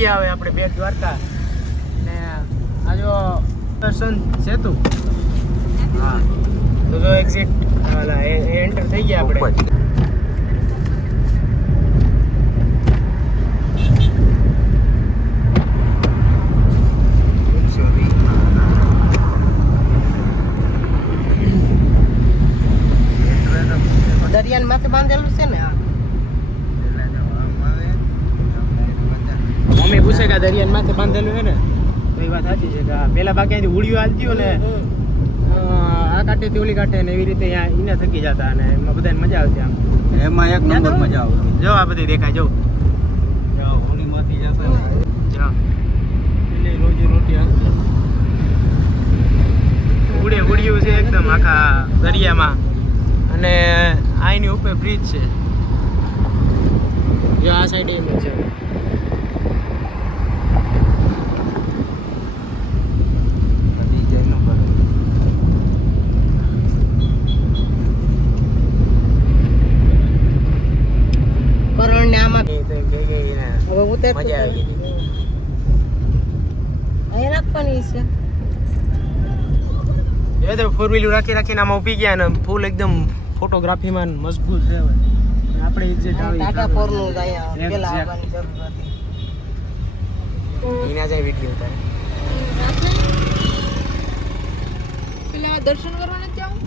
ગયા હવે આપણે બેટ દ્વારકા ને આ જો દર્શન સેતુ હા તો જો એક્ઝિટ એન્ટર થઈ ગયા આપણે દરિયાન માથે બાંધેલું છે ને મમ્મી પૂછે કે દરિયાન માથે બાંધેલું છે ને તો એ વાત સાચી છે કે પેલા બાકી ઉડિયું હાલતી હોય ને આ કાંઠેથી ઓલી કાંઠે ને એવી રીતે અહીંયા થકી જતા અને એમાં બધાને મજા આવતી આમ એમાં એક નંબર મજા આવતી જો આ બધી દેખાય જો હોળીમાંથી જતા જો એટલે રોજી રોટી હાલતી ઉડિયું છે એકદમ આખા દરિયામાં અને આની ઉપર બ્રિજ છે જો આ સાઈડ એમ છે કરણ ને આમાં હવે ઉતર મજા આવી અહીંયા રાખવાની છે એ તો ફોર વ્હીલર રાખીને આમાં ઊભી ગયા ને ફૂલ એકદમ ફોટોગ્રાફીમાં મજબૂત છે હવે આપણે એક્ઝેક્ટ આવી ટાટા ફોરનું અહીંયા પેલા આવવાની જરૂર હતી એના જાય વિડિયો ઉતારે પેલા દર્શન કરવા નથી આવું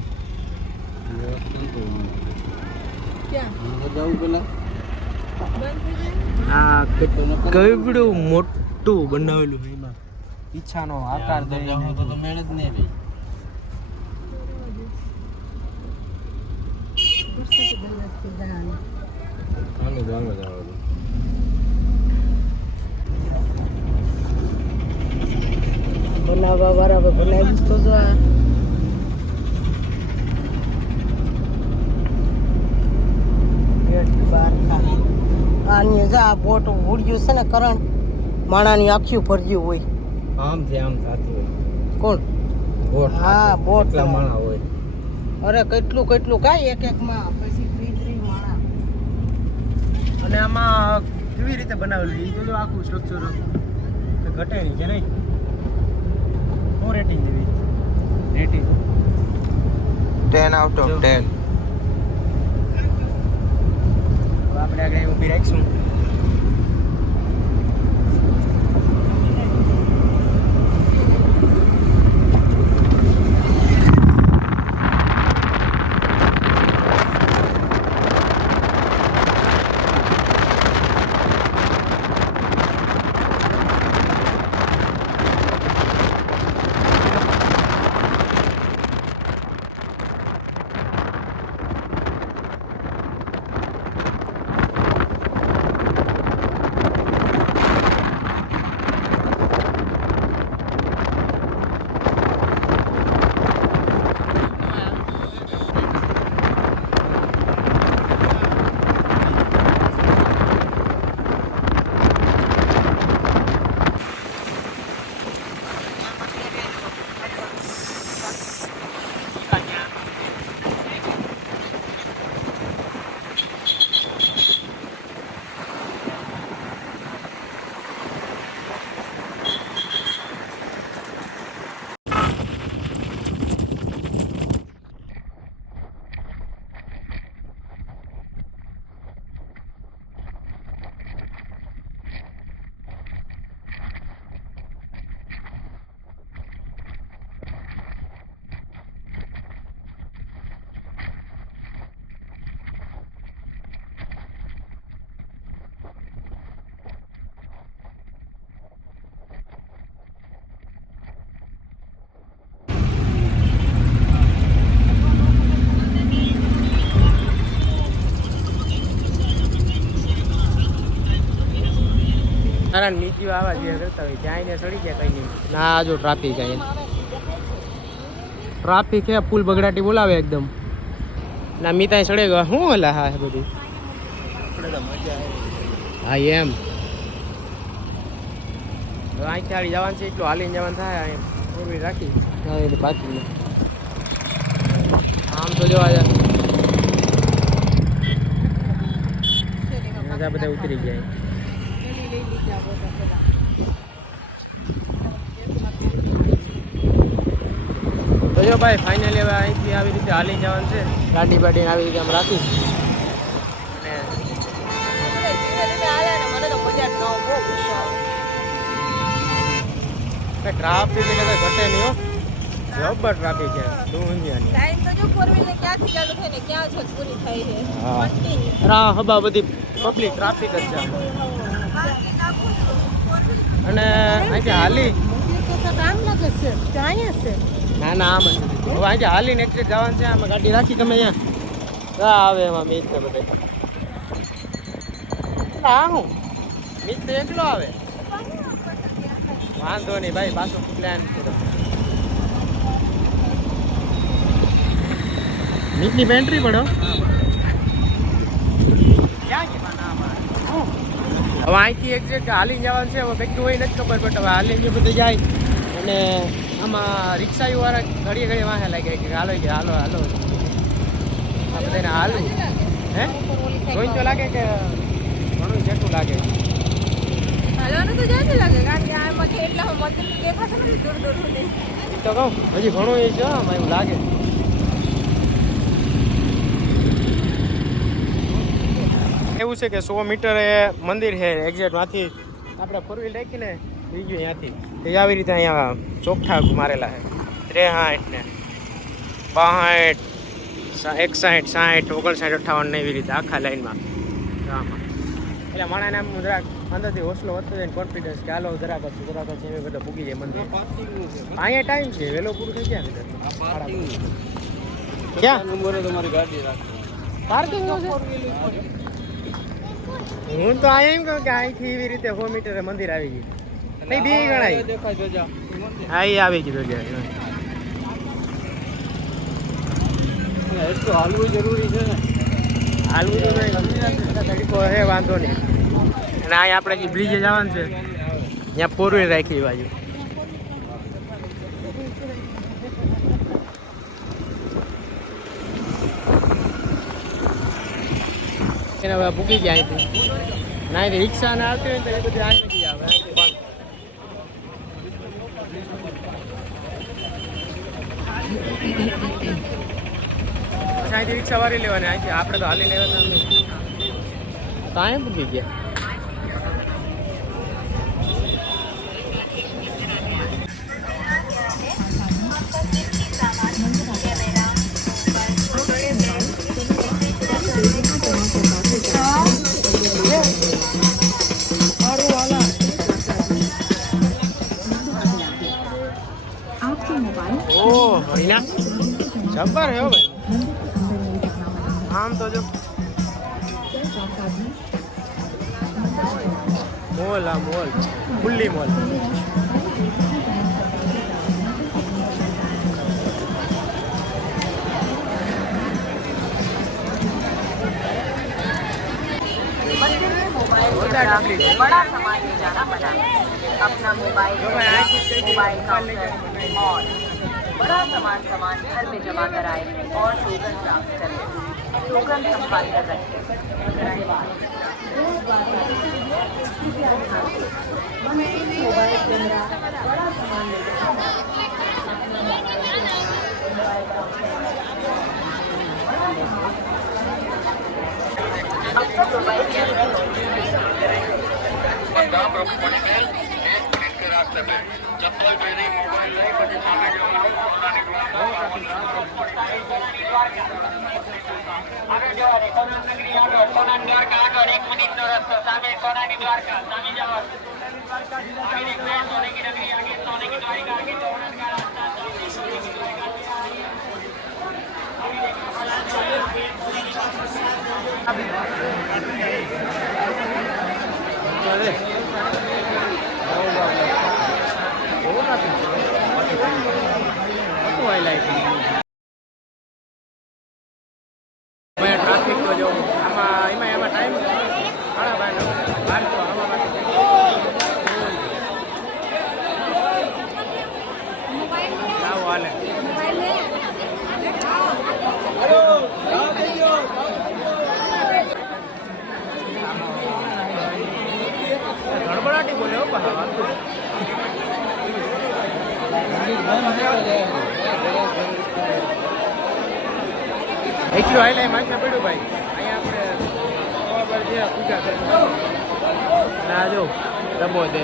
ક્યાં જવું પેલા આ કેવડું મોટું બનાવેલું છે એમાં ઈચ્છાનો આકાર દઈને તો મહેનત નહીં રહી બનાવવા બરાબર બનાવી તો જો આની જા બોટ ઉડ્યું છે ને કરણ માણાની આખી ભર્યું હોય આમ થતી હોય કોણ બોટ હા બોટ કેટલા માણા હોય અરે કેટલું કાંઈ એક માં પછી 3 માણા અને આમાં કેવી રીતે બનાવેલું એ તો જો આખું સ્ટ્રક્ચર ઘટે નહીં કે નહીં હું rating Devi rating 10 out of 10 આપણે આગળ ઊભી રાખીશું તારા નીચે આવા જે કરતા હોય ત્યાં એને સડી ગયા કઈ નહીં ના જો ટ્રાફિક ટ્રાફિક હે ફૂલ બગડાટી બોલાવે એકદમ ના મી ત્યાં સડે ગયો શું ઓલા હા બધું હા એમ અહીંથી આડી જવાનું છે એટલું હાલીને જવાનું થાય પૂર્વી રાખી પાછી આમ તો જોવા જાય બધા ઉતરી ગયા લઈ લીધા બધા. તો જો ભાઈ ફાઇનલી હવે અહીંથી આવી રીતે હાલી જવાનું છે. ગાડી બાડીને આવી રીતે આમ રાખી અને ટ્રાફિક એટલે કઈ ઘટે નહીં હો. જબર ટ્રાફિક છે. શું સમજ્યા લાઈન તો જો 4 વ્હીલર ક્યાંથી ચાલુ થઈને ક્યાં છે પૂરી થઈ છે. હા. કન્ટિન્યુ. રા હબા બધી પબ્લિક ટ્રાફિક જ છે. અને અહીંથી હાલી કામ લાગે છે ત્યાં છે. ના ના આમ જ છે. હવે અહીંથી હાલીને એક્ઝેક્ટ જવાનું છે. આમાં ગાડી રાખી તમે અહીંયા આવે એમાં મીત ને બધે હા હું મીત તો એકલો આવે વાંધો નહીં ભાઈ પાછો પ્લાન કરો. મીટની બેન્ટ્રી પડો હવે અહીંથી એક્ઝેક્ટ હાલી જવાનું છે. હવે કંઈક હોય નથી ખબર બટ હવે હાલી જે બધું જાય અને આમાં રિક્ષાવાળા ઘડીએ ઘડીએ વાંહે લાગ્યા કે હાલો કે હાલો હાલો આ બધાને હાલવું હે જોઈને તો લાગે કે ઘણું જેટલું લાગે હાલવાનું તો જાય લાગે કારણ કે આમાંથી એટલા મંદિર દેખાશે ને દૂર દૂર સુધી. એ તો કહું હજી ઘણું એ છે આમાં એવું લાગે. એવું છે કે 100 મીટર એ મંદિર છે એક્ઝેક્ટ માંથી આપણે 4 વ્હીલ રાખીને બીજું ત્યાંથી એ આવી રીતે અહીંયા ચોખ્ઠા મારેલા છે 63 ને 62 61 60 59 58 ને એવી રીતે આખા લાઈનમાં આમાં એટલે માણાને આમ જરાક અંદરથી હોસલો વધતો જાય કોન્ફિડન્સ કે હાલો જરાક જ એવી બધા પૂગી જાય મંદિર. અહીંયા ટાઈમ છે વહેલો પૂરું થઈ જાય ક્યાં નંબરે તમારી ગાડી રાખો. પાર્કિંગ છે. હું તો અહીંયા એમ કહું કે અહીંથી એવી રીતે 100 મીટરે મંદિર આવી ગયું નહીં બે ગણાય દેખાય તો જા. હા એ આવી ગયું જગ્યાએ એટલું હાલવું જરૂરી છે ને. હાલવું તો તરીકો હે વાંધો નહીં. અને અહીંયા આપણે જે બ્રિજે જવાનું છે ત્યાં 4 વ્હીલ રાખી બાજુ એને હવે ભૂકી ગયા અહીંથી ના અહીંથી રિક્ષા ના આવતી હોય ને તો એ બધી આ નથી આવે અહીંથી રિક્ષા વાળી લેવાની અહીંથી આપણે તો હાલી લેવાના નહીં તો અહીંયા ભૂકી ગયા. ઓહ રીના જબ્બર હે ભાઈ આમ તો જો મોલ આ મોલ ફુલ્લી મોલ बड़ा सामान ले जाना मना है. अपना मोबाइल का और बड़ा सामान घर में जमा कराए और टोकन प्राप्त करें. टोकन संभाल कर रखें. मोबाइल कैमरा बड़ा सामान ले जाना. ટ્રાફિક તો જો આમાં એમાં ટાઈમ ઘણા બહાર તો આમાં આવો હાલે એટલું હાઈલાઈ માથે પડ્યું ભાઈ. અહીંયા આપણે પૂજા કરી અને આ જો ડબ્બો દે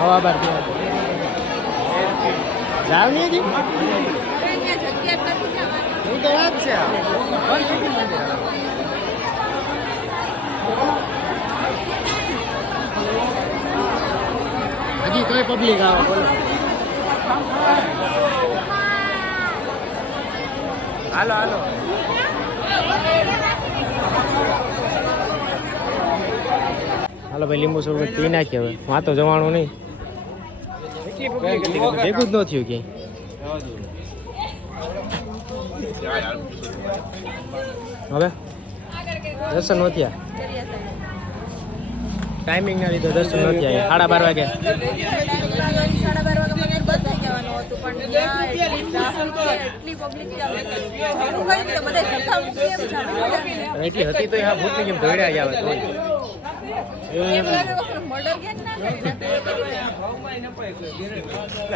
હવા બાર જાવ નહીં હજી હું તો વાત છે હજી કઈ પબ્લિક આવે બોલો. હાલો હાલો હાલો ભાઈ લીંબુ શરબત પી નાખીએ હવે. વાં તો જવાનું નહીં ભેગું જ ન થયું ક્યાંય. હવે દર્શન ન થયા ટાઈમિંગ ના લીધે દર્શન ન થયા. 12:30 વાગે 12:30 વાગે બંધ થઈ જવાનું હતું પણ એટલી પબ્લિક એટલી હતી તો હા ભૂત કેમ ધોડ્યા જ આવે તો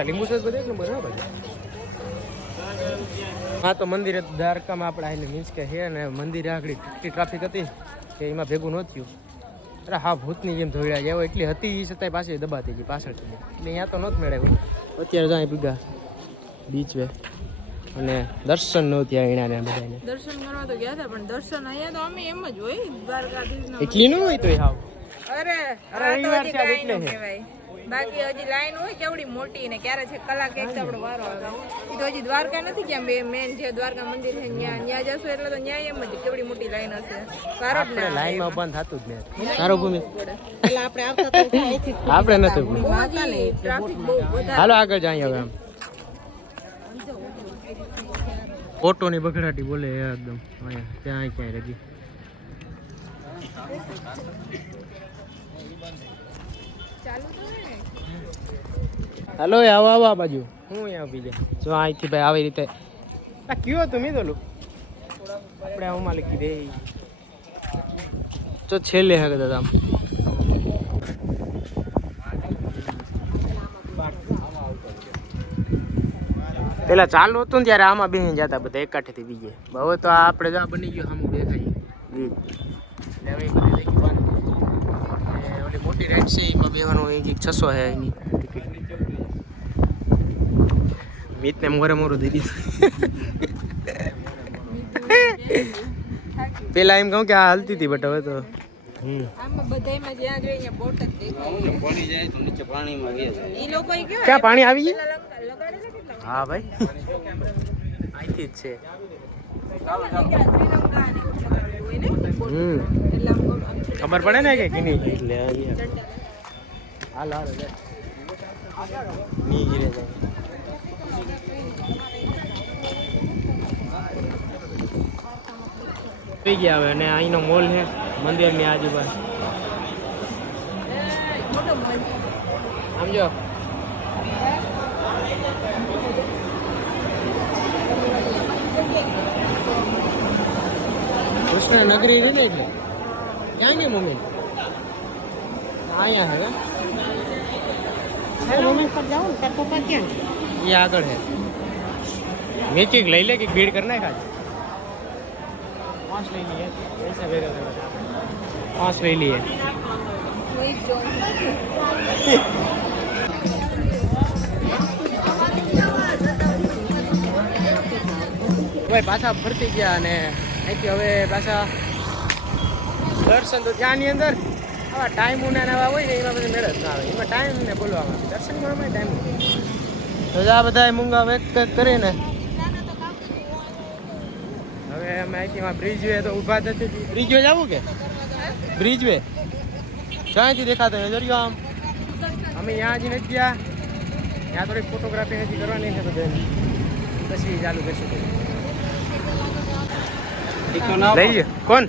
લીંબુ શરબત બધે બરાબર. હા તો મંદિરે દ્વારકામાં આપણે આવીને મીન્સ કે છે ને મંદિરે આગળ એટલી ટ્રાફિક હતી કે એમાં ભેગું ન થયું. અરે હા ભૂતની જેમ ધોળ્યા જાય એટલી હતી એ છતાંય પાછી દબાતી ગઈ પાછળથી એટલે અહીંયા તો નહોતું મેળવ્યું. અત્યારે જાય ભીગા બીચ વે અને દર્શન ન થયા એના ને બધાને. દર્શન કરવા તો ગયા હતા પણ દર્શન અહીંયા તો અમે એમ જ હોય દ્વારકાધીશના. એટલી ન હોય તો હાવ અરે અરે રવિવાર છે આજ એટલે છે. બાકી હજી લાઈન હોય કેવડી મોટી ને ક્યારે છે કલાક એક આપણો વારો આવે. એ તો હજી દ્વારકા નથી ક્યાં મેન જે દ્વારકા મંદિર છે ત્યાં જશું એટલે તો ન્યાય એમ જ કેવડી મોટી લાઈન હશે. સારો જ આપણે લાઈનમાં બંધ થતું જ નહીં. સારો ભૂમિ એટલે આપણે આવતા તો અહીંથી આપણે નથી ટ્રાફિક બહુ વધારે. હાલો આગળ જાય હવે આમ ઓટોની બગડાટી બોલે એકદમ અહીંયા ત્યાં ક્યાંય રગી. હાલો આવો આવો આ બાજુ હું અહીંયા બીજે જો અહીંથી ભાઈ આવી રીતે આ કયો હતું મેં દોલું આપણે આમાં લખી દે તો છેલ્લે હે દાદા પેલા ચાલુ હતું ને ત્યારે આમાં બેસી જતા બધા એકાઠેથી બીજે. હવે તો આપણે જો બની ગયો આમ દેખાય એટલે હવે બધી દેખી બંધ. ઓલી મોટી રાઈડ છે એમાં બેવાનું 600 છે એની ટિકિટ. મીતને મોરે મોરું દઈ દીધું. પેલા એમ કહું કે આ હલતી હતી બટ હવે તો આમાં બધાયમાં જ્યાં જોઈએ ત્યાં બોટ જ દેખાય. પાણી જાય તો નીચે પાણીમાં ગયા એ લોકો કેવા ક્યાં પાણી આવી ગયું? લગાડેલા કેટલા હા ભાઈ અહીંથી જ છે. ખબર પડે ને કે કિની એટલે હાલ હાલ ની ગીરે જાય. થઈ ગયા હવે અને અહીંનો મોલ છે મંદિરની આજુબાજુ. આમ જો કૃષ્ણ નગરી રહી છે ક્યાં ગઈ મમ્મી? અહીંયા હે મમ્મી પર જાઓ ને પપ્પા ક્યાં? એ આગળ હે મેચિંગ લઈ લે કે ભીડ કરી નાખ. आज 5 ले लिए ऐसा भेजा था 5 ले लिए ભાઈ પાછા ફરતી ગયા અને અહીંથી હવે પાછા દર્શન તો ત્યાંની અંદર આવા ટાઈમ ઉનાવા હોય ને એમાં બધા મેળ જ ના આવે. એમાં ટાઈમ ને બોલવામાં દર્શન કરવામાં ટાઈમ તો આ બધા મૂંગા વેક કરીને હવે અમે અહીંથી બ્રિજ વે તો ઊભા થતી બ્રિજ વે જવું કે બ્રિજ વે ક્યાંયથી દેખાતો દરિયો આમ અમે ત્યાં જ નથી ગયા. ત્યાં થોડીક ફોટોગ્રાફી નથી કરવાની છે બધાને પછી ચાલુ કરશું. લઈએ કોણ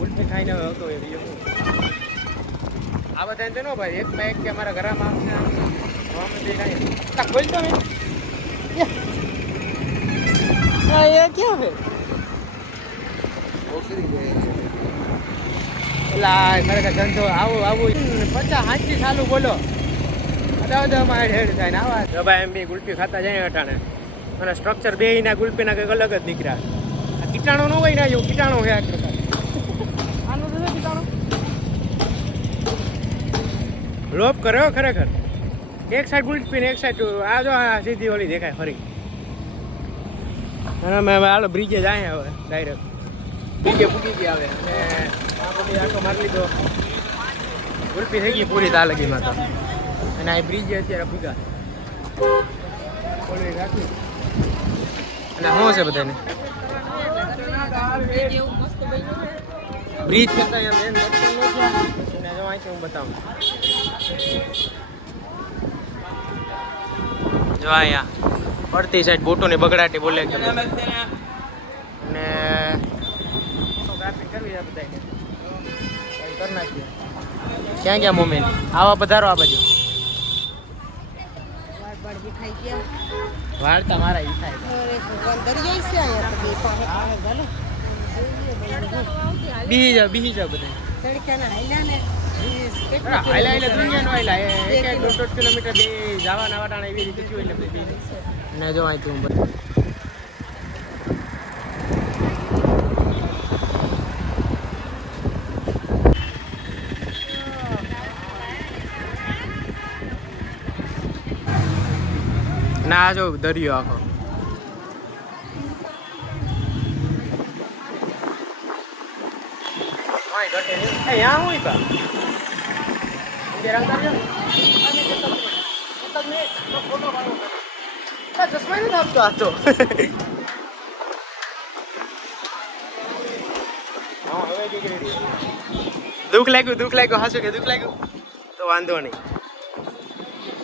ગુલ્ફી ખાઈને આવતો હોય આ બધા તો નો ભાઈ એક બાઈક કે અમારા ઘરમાં આવશે બોલતો ને ये क्या है? એલા ખરેખર ધંધો આવું 50-60 સાલું બોલો અદાવદામાં હેડ થાય ને આવા જો ભાઈ એમ બી ગુલ્ફી ખાતા જાય અટાણે અને સ્ટ્રક્ચર બેયના ગુલ્ફીના કંઈક અલગ જ નીકળ્યા આ કીટાણું ન હોય ને એવું કીટાણું છે આ પ્રકાર આનું તો કીટાણું લોપ કર્યો ખરેખર એક સાઈડ ગુલ્ફી ને એક સાઈડ આ જો આ સીધી ઓલી દેખાય ફરી અને અમે હવે હાલો બ્રિજે જાય હવે ડાયરેક્ટ બ્રિજે પૂકી ગયા હવે અને આ બધી આખો મારી લીધો ગુલ્ફી થઈ ગઈ પૂરી તાલગીમાં તો અને આ બ્રિજ અત્યારે પૂગા ઓલી રાખી અને શું છે બધાને બ્રિજ કરતા એમ એમ દર્શન ન થયા અને જો અહીંથી હું બતાવું જો અહીંયા પડતી સાઈડ બોટોની બગડાટી બોલે કે અને ફોટોગ્રાફી કરવી છે બધાને કરી નાખીએ ક્યાં ગયા મોમેન્ટ આવા પધારો આ બાજુ વાળતા મારા ઈ થાય બીહી જાવ બધા હાઈલા દુનિયા નો હાઈલા એક 1.5 કિલોમીટર બે જવાના વાટાણા એવી રીતે થયું એટલે બે ને જો અહીંથી હું બધું ના જો દરિયો આખો यहाँ हुई का चश्मा नहीं था आपका तो दुख लाग्યું હાસુ કે દુઃખ લાગ્યું તો વાંધો નહીં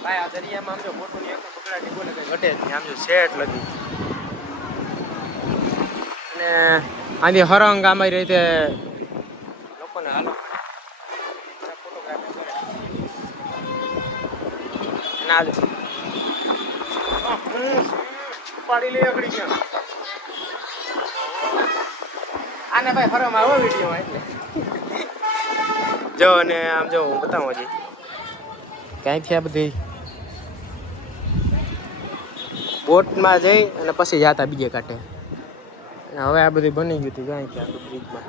ભાઈ આ દરિયામાં આમ જો મોટું એક પકડાટી બોલે કઈ ઘટે જ નહીં આમ જો સેટ લગી અને આની હરંગ આમાં રીતે લોકોને હાલો ફોટોગ્રાફી ના જો પાડી લે અકડી ગયા આને ભાઈ ફરવામાં આવો વિડીયોમાં એટલે જો અને આમ જો હું બતાવું હજી ક્યાંયથી આ બધી બોટમાં જઈ અને પછી જાતા બીજે કાંઠે હવે આ બધું બની ગયું હતું ક્યાંય ક્યાં બ્રિજમાં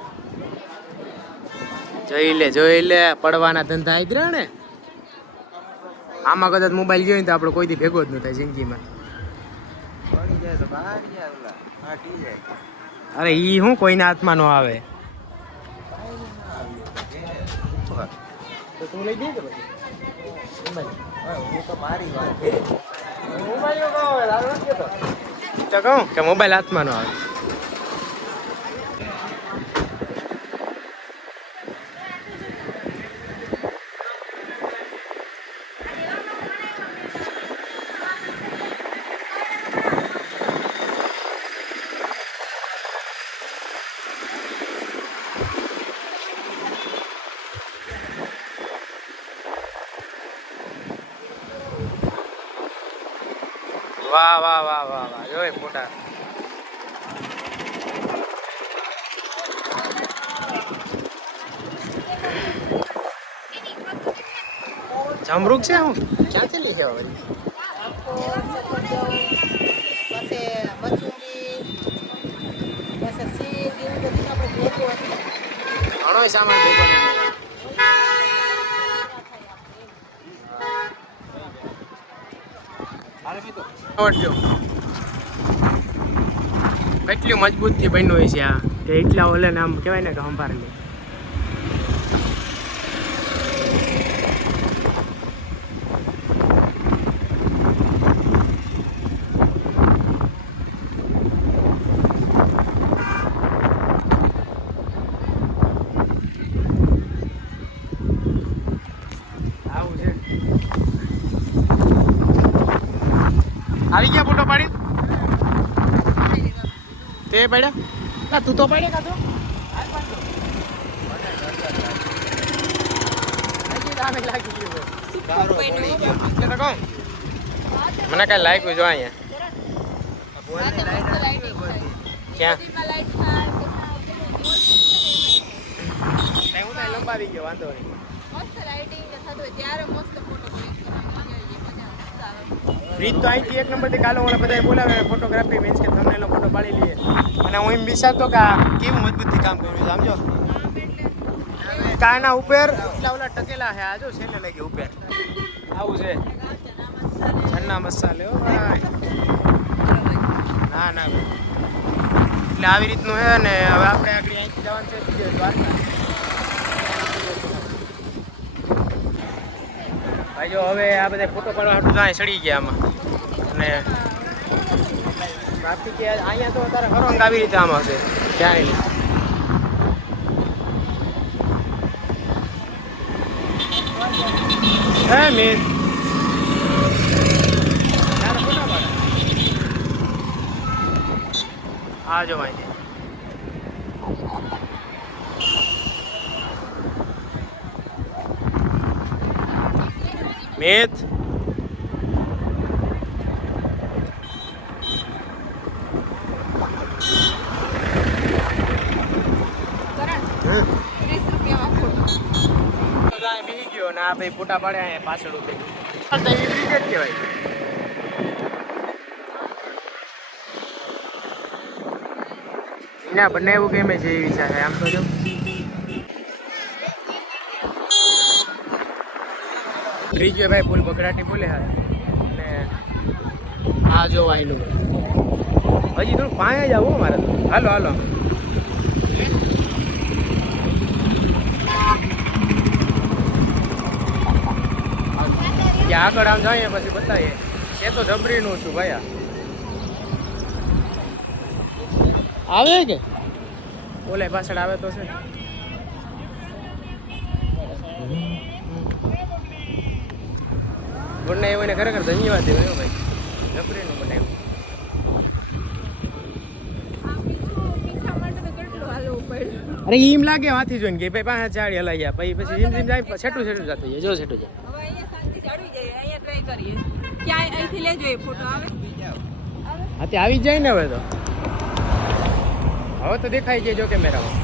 જોઈ લે પડવાના ધંધા આવી ને આમાં કદાચ મોબાઈલ ગયો ને તો આપણે કોઈ દી ભેગો જ ન થાય જિંદગીમાં અરે ઈ શું કોઈના હાથમાં ન આવે તો તું લઈ દે કે પછી તો કહું કે મોબાઈલ હાથમાં ન આવે વાહ જોઈ ફોટા જામરૂક છે હું ક્યાંથી લઈ આવ્યો ઘણો સામાન ભેગો કેટલું મજબૂત થી બન્યું હોય છે આ કે એટલા ઓલે ને આમ કહેવાય ને કે સંભાળે આવી ગયા ફોટો પાડી તે પડ્યા તું તો પડે કા તો મને કઈ લાગ્યું જો અહીંયા ક્યાં સેટઅપ આવી ગયો, વાંધો નહીં. મસ્ત લાઇટિંગ ને થતું હોય ત્યારે મસ્ત ફોટો ક્લિક કરવાની મજા મસ્ત આવે. રીત તો અહીંથી એક નંબરથી કાલો ઓલા બધાએ બોલાવે ફોટોગ્રાફી મીન્સ કે થંબનેલનો ફોટો પાડી લઈએ. અને હું એમ વિચારતો કે આ કેવું મજબૂતથી કામ કર્યું છે સમજો. કાના ઉપર ઓલા ટકેલા છે, આ જો છે ને લાગી ઉપર આવું છે. ચન્ના મસાલે હો ભાઈ. ના ના એટલે આવી રીતનું છે ને. હવે આપણે આગળ અહીંથી જવાનું છે બીજે દ્વારકા. ભાઈ જો હવે આ બધા ફોટો પાડવા હાટું જાય ચડી ગયા આમાં. અને ટ્રાફિક અહીંયા તો અત્યારે હરંગ આવી રીતે આમાં છે ક્યાંય નહીં. હે મેં આ જો ભાઈ મેથ બીજી ગયો ને આ ભાઈ ફોટા પાડ્યા પાછળ ઉભી ક્રિકેટ કહેવાય. ના બંને એવું ગેમ છે એ વિચાર આમ તો જો ત્રીજો ભાઈ ફૂલ બકરાટી બોલે હા. ને આ જો આયલું હજી થોડું પાયા જ આવું મારે તો. હાલો હાલો આગળ આમ જઈએ પછી બતાવીએ. એ તો જબરીનું છું ભાઈ. આવે કે ઓલે પાછળ આવે તો છે. ગુણને એવું ખરેખર ધન્યવાદ દેવાયો ભાઈ. જબરીનું બનાવ્યું. અરે એમ લાગે હાથી જોઈને કે ભાઈ પાંચ ચાડી હલાઈ ગયા પછી જેમ જેમ જાય છેટું છેટું જતું જાય. જો છેટું જાય. હવે અહીંયા શાંતિ ચડી જાય. અહીંયા ટ્રાય કરીએ. ક્યાંય અહીંથી લેજો એ ફોટો આવે. હા તે આવી જાય ને હવે તો. હવે તો દેખાઈ જાય જો કેમેરામાં.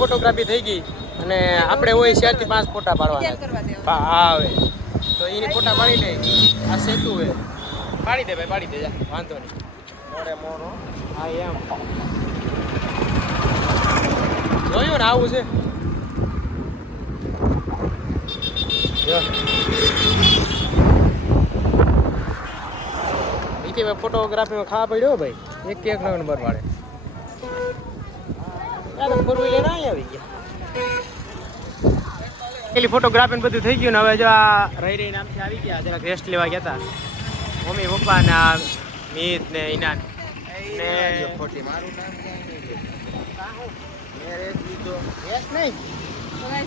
ફોટોગ્રાફી થઈ ગઈ અને આપણે હોય 4 થી 5 ફોટા પાડવાના. હા હવે તો એની ફોટા પાડી લે. આ સેતુ હે પાડી દે ભાઈ, પાડી દે જા, વાંધો નહીં. મોરે મોરો હા એમ જોયું ને આવું છે. બીજી ફોટોગ્રાફીમાં ખાવા પડ્યો ભાઈ. એક નંબર વાળે ફોર વ્હીલર આવી ગયા. પેલી ફોટોગ્રાફી બધું થઈ ગયું ને હવે જો આ રહી નામથી આવી ગયા. જરાક રેસ્ટ લેવા ગયા હતા મમ્મી પપ્પા ને મીત ને ઈનાન ને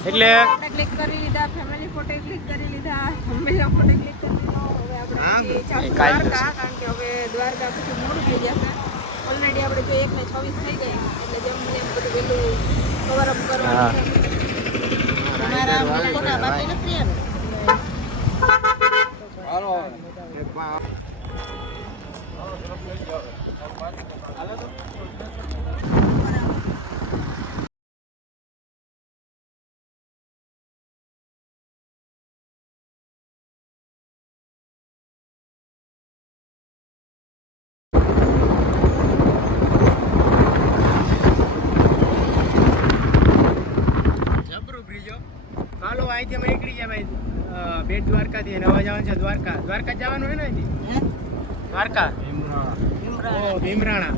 એટલે ક્લિક કરી લીધા, ફેમિલી ફોટો ક્લિક કરી લીધા, થંબનેલના ફોટો ક્લિક કરી લીધા. હવે આપણે દ્વારકા, કારણ કે હવે દ્વારકા પછી મોડું થઈ જશે. ઓલરેડી આપણે જો 1:26 થઈ ગઈ એટલે જેમ બધું વહેલું કવર અપ કરવાનું છે. તમારા ફોટા બાકી નથી એમ. હાલો અહીંથી અમે નીકળી ગયા ભાઈ બેટ દ્વારકાથી. અને હવે જવાનું છે દ્વારકા. દ્વારકા જવાનું હોય ને અહીંથી દ્વારકા ભીમરાણા.